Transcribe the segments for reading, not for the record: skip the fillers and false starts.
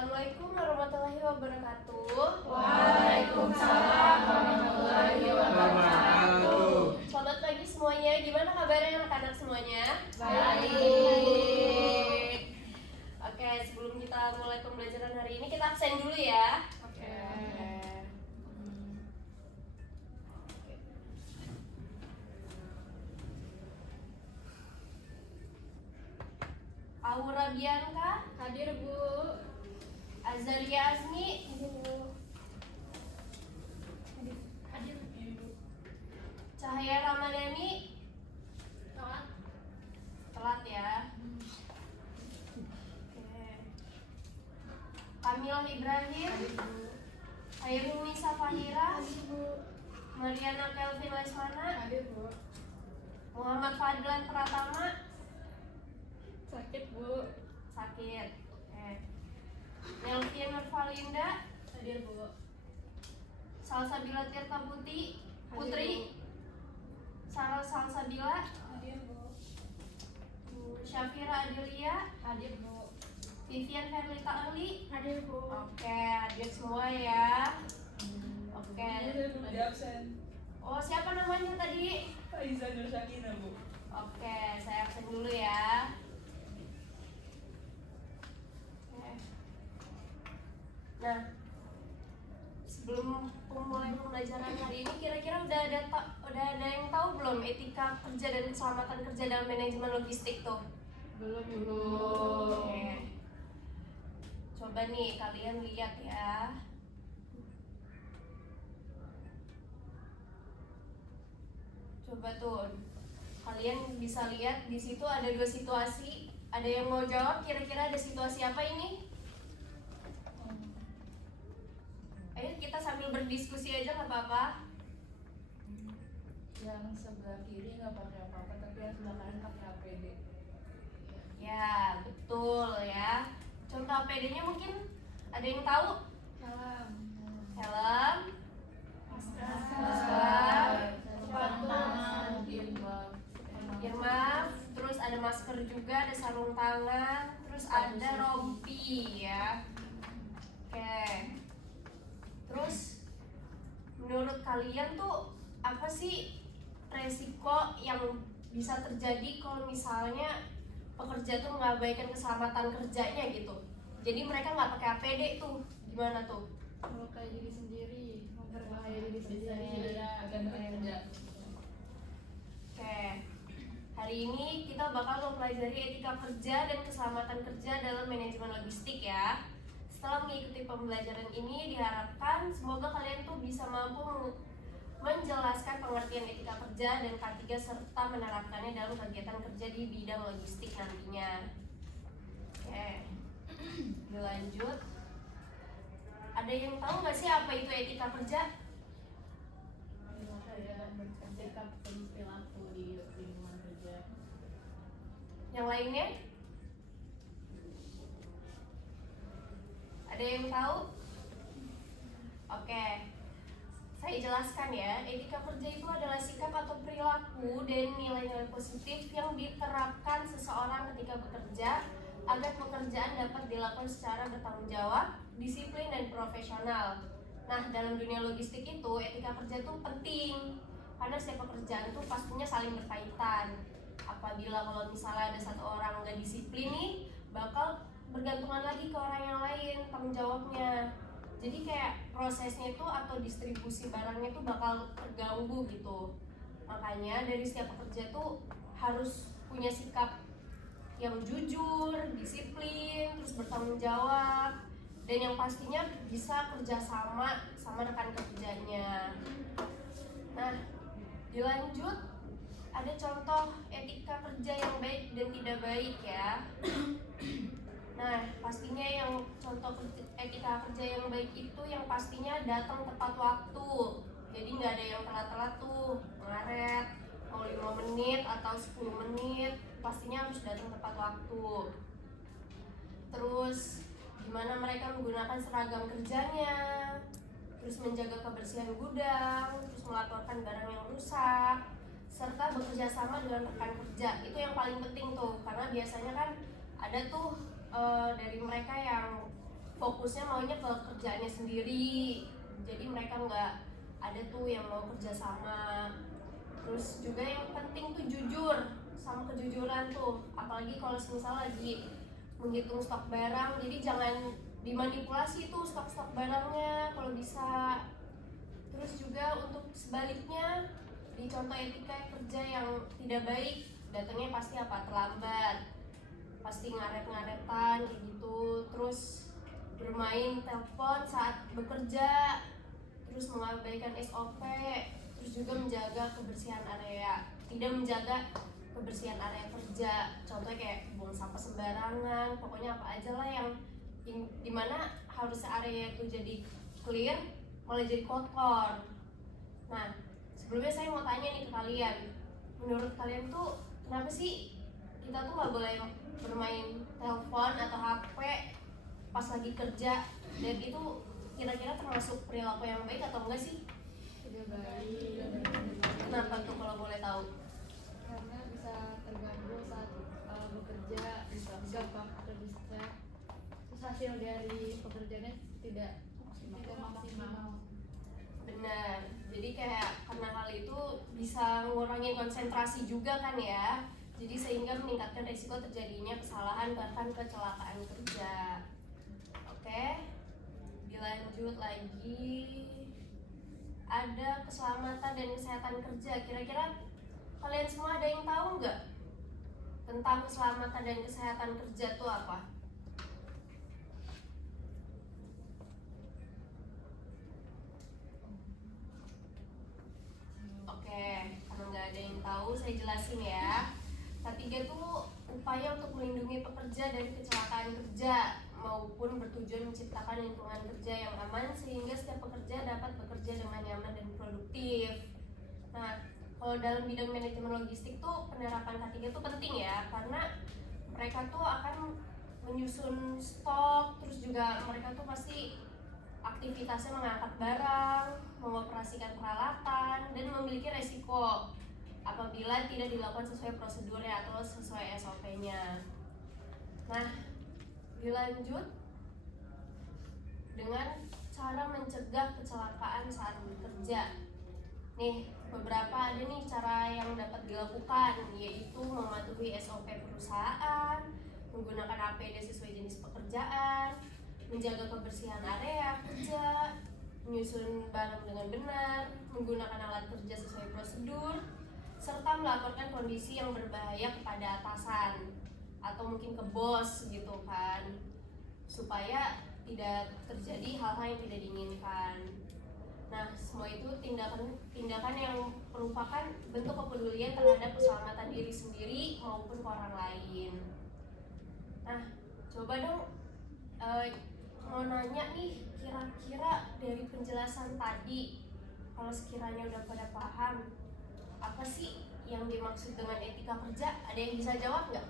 Assalamualaikum warahmatullahi wabarakatuh. Waalaikumsalam warahmatullahi wabarakatuh. Selamat pagi semuanya. Gimana kabarnya anak-anak semuanya? Baik. Oke, sebelum kita mulai pembelajaran hari ini kita absen dulu ya. Oke. Aura Bianca, Hadir Bu. Azalia Azmi, Hadir Bu. Cahaya Ramadhani, telat ya. Oke. Kamil Ibrahim, Ayuni Safahira, Mariana Kelvin Lesmana, Hadir Bu. Muhammad Fadlan Pratama, Sakit Bu. sakit. Nelvia Nurvalinda, Hadir Bu. Salsabila Tirta Putri, Hadir, Sarah Salsabila, Hadir Bu. Syafira Adelia, Hadir Bu. Vivian Herlita Erli. Hadir Bu. Oke, hadir semua ya. Oke. Di absen. Oh, siapa namanya tadi? Faiza Nur Sakina, Bu. Oke, saya absen dulu ya. Oke. Nah, sebelum memulai pembelajaran hari ini, kira-kira udah ada yang tahu belum etika kerja dan keselamatan kerja dalam manajemen logistik tuh? Belum Bu. Oke. Coba nih kalian lihat ya. Coba tuh, kalian bisa lihat di situ ada dua situasi. Ada yang mau jawab? Kira-kira ada situasi apa ini? Ayo kita sambil berdiskusi aja, nggak apa-apa. Yang sebelah kiri nggak pakai apa-apa, tapi yang sebelah kanan pakai APD. Ya, betul ya. Contoh APD-nya mungkin ada yang tahu? Salam. Helm, Masker. Sarung tangan. irmaf, terus ada masker juga, ada sarung tangan, terus ada rompi ya. Oke. Terus menurut kalian tuh apa sih resiko yang bisa terjadi kalau misalnya pekerja tuh mengabaikan keselamatan kerjanya gitu? Jadi mereka nggak pakai APD tuh, gimana tuh? Melukai diri sendiri, memberbahaya diri sendiri. Dan kerja. Oke, hari ini kita bakal mempelajari etika kerja dan keselamatan kerja dalam manajemen logistik ya. Setelah mengikuti pembelajaran ini, diharapkan semoga kalian tuh bisa mampu menjelaskan pengertian etika kerja dan K3 serta menerapkannya dalam kegiatan kerja di bidang logistik nantinya. Oke, dilanjut. Ada yang tahu nggak sih apa itu etika kerja? Dalam bersikap perilaku di lingkungan kerja. Yang lainnya? Ada yang tahu? Oke, saya jelaskan ya. Etika kerja itu adalah sikap atau perilaku dan nilai-nilai positif yang diterapkan seseorang ketika bekerja agar pekerjaan dapat dilakukan secara bertanggung jawab, disiplin, dan profesional. Nah, dalam dunia logistik itu etika kerja itu penting karena setiap pekerjaan itu pastinya saling berkaitan. Apabila kalau misalnya ada satu orang nggak disiplin nih, bakal bergantungan lagi ke orang yang lain tanggung jawabnya. Jadi kayak prosesnya itu atau distribusi barangnya itu bakal terganggu gitu. Makanya dari setiap pekerja tuh harus punya sikap yang jujur, disiplin, terus bertanggung jawab, dan yang pastinya bisa kerjasama sama rekan kerjanya. Nah, dilanjut, ada contoh etika kerja yang baik dan tidak baik ya. Nah, pastinya yang contoh etika kerja yang baik itu yang pastinya datang tepat waktu. Jadi nggak ada yang telat-telat tuh, ngaret, mau 5 menit atau 10 menit, pastinya harus datang tepat waktu. Terus gimana mereka menggunakan seragam kerjanya, terus menjaga kebersihan gudang, terus melaporkan barang yang rusak, serta bekerja sama dengan rekan kerja. Itu yang paling penting tuh, karena biasanya kan ada tuh dari mereka yang fokus fokusnya maunya ke kerjaannya sendiri, jadi mereka nggak ada tuh yang mau kerja sama. Terus juga yang penting tuh jujur, sama kejujuran tuh, apalagi kalau misal lagi menghitung stok barang, jadi jangan dimanipulasi tuh stok barangnya kalau bisa. Terus juga untuk sebaliknya, di contoh etika kerja yang tidak baik, datangnya pasti apa? Terlambat, pasti ngaret-ngaretan kayak gitu, terus bermain telepon saat bekerja, terus mengabaikan SOP, terus juga menjaga kebersihan area, tidak menjaga kebersihan area kerja. Contohnya kayak buang sampah sembarangan, pokoknya apa aja lah yang dimana harusnya area itu jadi clear malah jadi kotor. Nah, sebelumnya saya mau tanya nih ke kalian, menurut kalian tuh kenapa sih kita tuh nggak boleh bermain telepon atau HP pas lagi kerja, dan itu kira-kira termasuk perilaku yang baik atau enggak sih? Tidak baik. Kenapa tuh kalau boleh tahu? Karena bisa terganggu saat bekerja, bisa gampang terdistract. Terus hasil dari pekerjaannya tidak maksimal. Benar, jadi kayak karena hal itu bisa ngurangin konsentrasi juga kan ya, jadi sehingga meningkatkan risiko terjadinya kesalahan bahkan kecelakaan kerja. Oke, dilanjut lagi, ada keselamatan dan kesehatan kerja. Kira-kira kalian semua ada yang tahu nggak tentang keselamatan dan kesehatan kerja itu apa? Oke, karena nggak ada yang tahu, saya jelasin ya. K3 itu upaya untuk melindungi pekerja dari kecelakaan kerja maupun bertujuan menciptakan lingkungan kerja yang aman sehingga setiap pekerja dapat bekerja dengan nyaman dan produktif. Nah, kalau dalam bidang manajemen logistik tuh penerapan K3 itu penting ya, karena mereka tuh akan menyusun stok, terus juga mereka tuh pasti aktivitasnya mengangkat barang, mengoperasikan peralatan, dan memiliki resiko apabila tidak dilakukan sesuai prosedurnya atau sesuai SOP-nya. Nah, dilanjut dengan cara mencegah kecelakaan saat bekerja. Nih, beberapa ada nih cara yang dapat dilakukan, yaitu mematuhi SOP perusahaan, menggunakan APD sesuai jenis pekerjaan, menjaga kebersihan area kerja, menyusun barang dengan benar, menggunakan alat kerja sesuai prosedur, serta melaporkan kondisi yang berbahaya kepada atasan atau mungkin ke bos gitu kan, supaya tidak terjadi hal-hal yang tidak diinginkan. Nah, semua itu tindakan yang merupakan bentuk kepedulian terhadap keselamatan diri sendiri maupun ke orang lain. Nah, coba dong mau nanya nih, kira-kira dari penjelasan tadi, kalau sekiranya udah pada paham, apa sih yang dimaksud dengan etika kerja? Ada yang bisa jawab nggak?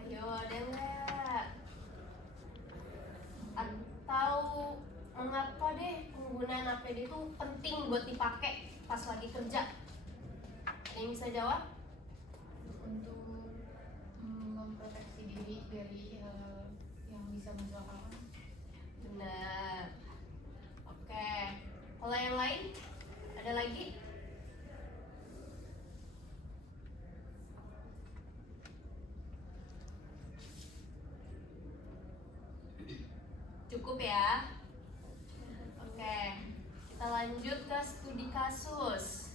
Ayo, ada nggak? Atau mengapa deh penggunaan APD itu penting buat dipakai pas lagi kerja? Ada yang bisa jawab? Untuk memproteksi diri dari hal yang bisa mencelakakan. Benar. Oke. Kalau yang lain? Ada lagi? Cukup ya? Oke. Kita lanjut ke studi kasus.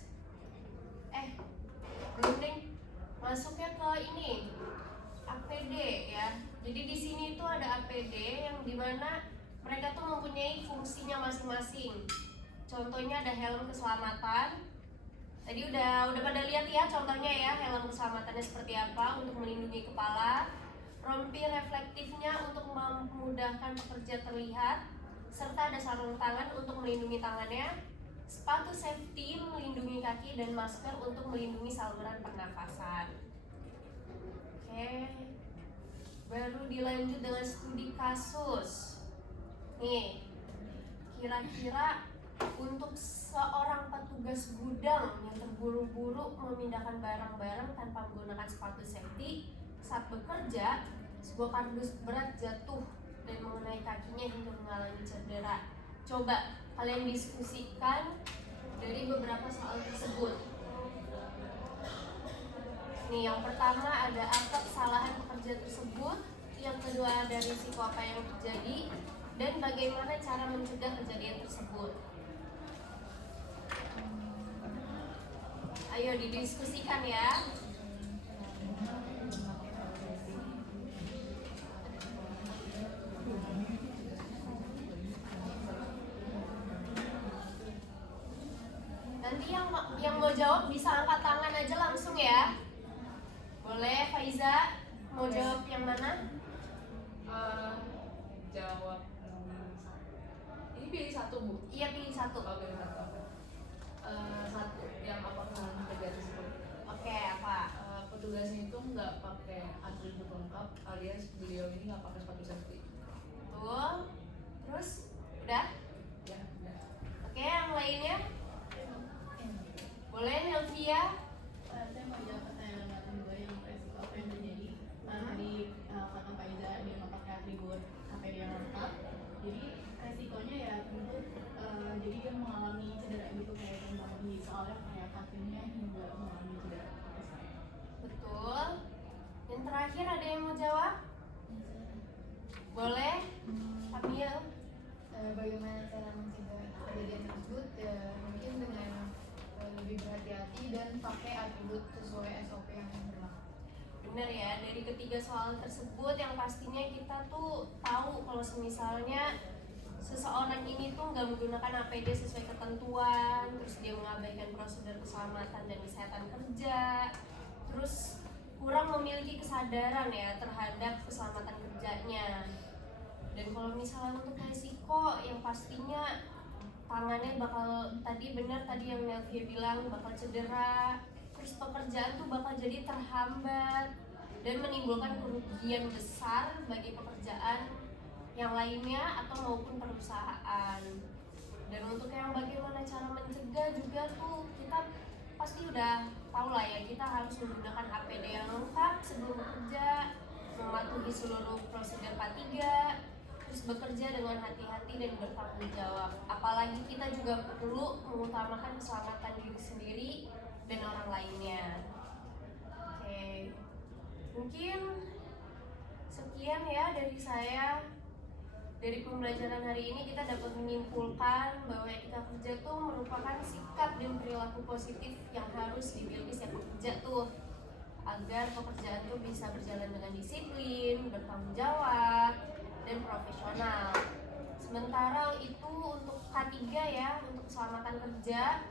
Belum deh. Masuknya ke ini. APD ya. Jadi di sini itu ada APD yang dimana mereka tuh mempunyai fungsinya masing-masing. Contohnya ada helm keselamatan. Tadi udah pada lihat ya contohnya ya, helm keselamatannya seperti apa untuk melindungi kepala. Rompi reflektifnya untuk memudahkan pekerja terlihat, serta ada sarung tangan untuk melindungi tangannya, sepatu safety melindungi kaki, dan masker untuk melindungi saluran pernafasan. Oke, baru dilanjut dengan studi kasus. Nih, kira-kira untuk seorang petugas petugas gudang yang terburu-buru memindahkan barang-barang tanpa menggunakan sepatu safety saat bekerja, sebuah kardus berat jatuh dan mengenai kakinya hingga mengalami cedera. Coba kalian diskusikan dari beberapa soal tersebut. Nih, yang pertama ada apa kesalahan pekerja tersebut, yang kedua ada risiko apa yang terjadi, dan bagaimana cara mencegah kejadian tersebut. Ayo didiskusikan ya. Nanti yang mau jawab bisa angkat tangan aja langsung ya. Boleh, Faiza? Mau jawab yang mana? Jawab ini pilih satu, Bu. Iya, pilih satu. Oh, pilih satu. Satu, yang apa kesalahan pekerja tersebut? Oke, apa? Petugasnya itu nggak pakai atribut lengkap, alias beliau ini nggak pakai sepatu safety. Betul. Terus? Udah? Ya, udah. Oke, yang lainnya? Boleh, Nelvia? Saya mau jawab pertanyaan nomor 2 yang resiko apa yang terjadi. Tadi kata Faiza dia nggak pakai atribut APD yang lengkap. Jadi resikonya ya tentu jadi dia mengalami cedera gitu kayak yang tadi soalnya kayak kakinya hingga mengalami cedera. Betul. Yang terakhir ada yang mau jawab? Boleh? Kamil? Bagaimana cara mencegah kejadian tersebut? Mungkin dengan lebih berhati-hati dan pakai atribut sesuai SOP yang berlaku. Bener ya, dari ketiga soal tersebut yang pastinya kita tuh tahu kalau misalnya seseorang ini tuh nggak menggunakan APD sesuai ketentuan, terus dia mengabaikan prosedur keselamatan dan kesehatan kerja, terus kurang memiliki kesadaran ya terhadap keselamatan kerjanya. Dan kalau misalnya untuk resiko yang pastinya tangannya bakal tadi benar tadi yang Nelvia bilang bakal cedera, terus pekerjaan tuh bakal jadi terhambat dan menimbulkan kerugian besar bagi pekerjaan yang lainnya atau maupun perusahaan. Dan untuk yang bagaimana cara mencegah juga tuh kita pasti udah tahu lah ya, kita harus menggunakan APD yang lengkap sebelum bekerja, mematuhi seluruh prosedur K3, terus bekerja dengan hati-hati dan bertanggung jawab. Apalagi kita juga perlu mengutamakan keselamatan diri sendiri dan orang lainnya. Oke, mungkin sekian ya dari saya. Dari pembelajaran hari ini kita dapat menyimpulkan bahwa etika kerja tuh merupakan sikap dan perilaku positif yang harus dimiliki setiap pekerja tuh agar pekerjaan tuh bisa berjalan dengan disiplin, bertanggung jawab, dan profesional. Sementara itu untuk K3 ya, untuk keselamatan kerja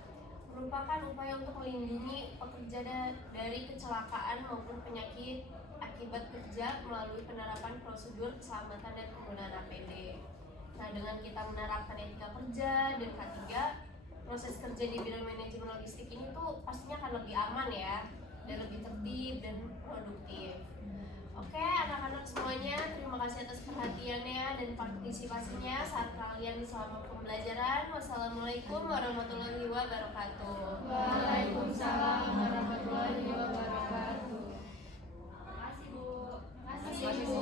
merupakan upaya untuk melindungi pekerja dari kecelakaan maupun penyakit akibat kerja melalui penerapan prosedur keselamatan dan penggunaan APD. Nah, dengan kita menerapkan etika kerja dan K3, proses kerja di bidang manajemen logistik ini tuh pastinya akan lebih aman ya, dan lebih tertib dan produktif. Oke, anak-anak semuanya, terima kasih atas perhatiannya dan partisipasinya saat kalian selama pembelajaran. Wassalamualaikum warahmatullahi wabarakatuh. Waalaikumsalam warahmatullahi wabarakatuh. Terima kasih Bu. Terima kasih Bu.